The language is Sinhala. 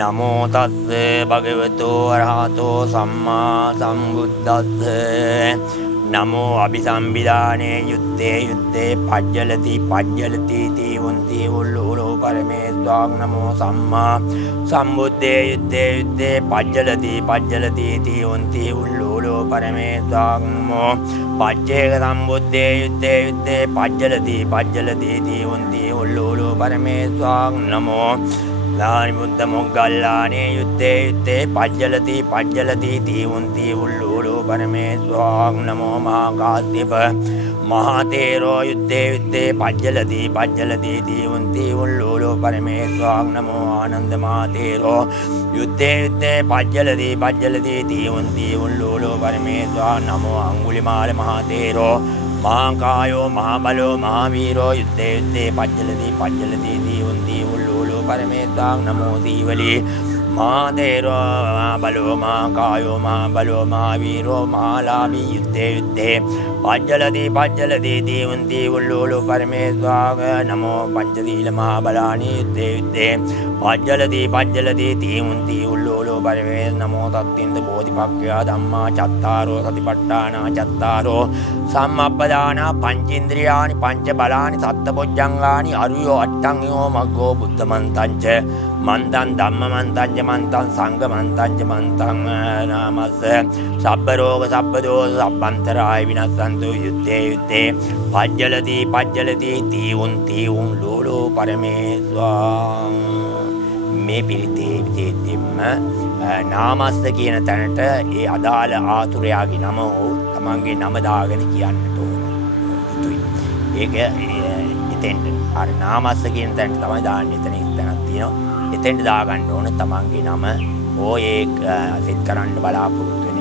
නමෝ තස්ස භගවතු අරහතෝ සම්මා සම්බුද්දස්ස නමෝ අபிසම්බිදානේ යුත්තේ යුත්තේ පජ්ජලති තීවන්ති උල්ලෝලෝ පරමේස්වාං නමෝ සම්මා සම්බුද්දේ යුත්තේ පජ්ජලති තීවන්ති උල්ලෝලෝ පරමේස්වාං නමෝ පච්චේක සම්බුද්දේ යුත්තේ පජ්ජලති තීවන්ති උල්ලෝලෝ පරමේස්වාං නමෝ ලානි බුද්ධ මොග්ගල්ලානේ යුත්තේ පජ්ජලති තීවන්ති උල්ලෝලෝ පරමේස්වාං නමෝ මහා කාශ්‍යප මහා තේරෝ යුත්තේ පජ්ජලති තීවන්ති උල්ලෝලෝ පරමේස්වාං නමෝ ආනන්ද මහා තේරෝ යුත්තේ පජ්ජලති තීවන්ති උල්ලෝලෝ පරමේස්වාං නමෝ අංගුලිමාල මහා තේරෝ මහා කායෝ මහා බලෝ මහා වීරෝ යුත්තේ පජ්ජලති තීවන්ති උල්ලෝලෝ පරමේස්වාං නමෝ දීවලී මහා තේරෝ මහා බලෝ මහා කායෝ මහා බලෝ මහා වීරෝ මහාලාභී යුත්තේ පජ්ජලති තීවන්ති උල්ලෝලෝ පරමේස්වාං නමෝ පංචශීල මහා බලානි යුත්තේ පජ්ජලති තීවන්ති උල්ලෝලෝ පරමේස් නමෝ තත්තින්ද බෝධිපක්ඛයා ධම්මා චත්තාරෝ සතිපට්ඨානා චත්තාරෝ සම්මප්පදානා පංචේන්ද්‍රියානි පංච බලානි සත්පොච්චංගානි අරියෝ අට්ඨං මග්ගෝ බුද්ධ මන්තංච මන්තං ධම්ම මන්තං මන්තං සංඝ මන්තං මන්තං නාමස්ස සබ්බ රෝග සබ්බ දෝෂ සබ්බන්තරාය විනස්සන්තු යුත්තේ පජ්ජලති තීවන්ති උල්ලෝලෝ පරමේස්වාං මේ පිළිතේ විදෙත්තිම නාමස්ස කියන තැනට ඒ අදාළ ආතුරයාගේ නම හෝ තමන්ගේ නම දාගෙන කියන්නට ඕන යුතුයි. ඒක එතෙන්ට අර නාමස්ස කියන තැනට තමයි දාන්නේ. එතන ඉස්සනක් තියෙනවා. එතෙන්ට දාගන්න ඕන තමන්ගේ නම හෝ ඒ සෙට් කරන්න බලාපොරොත්තු වෙන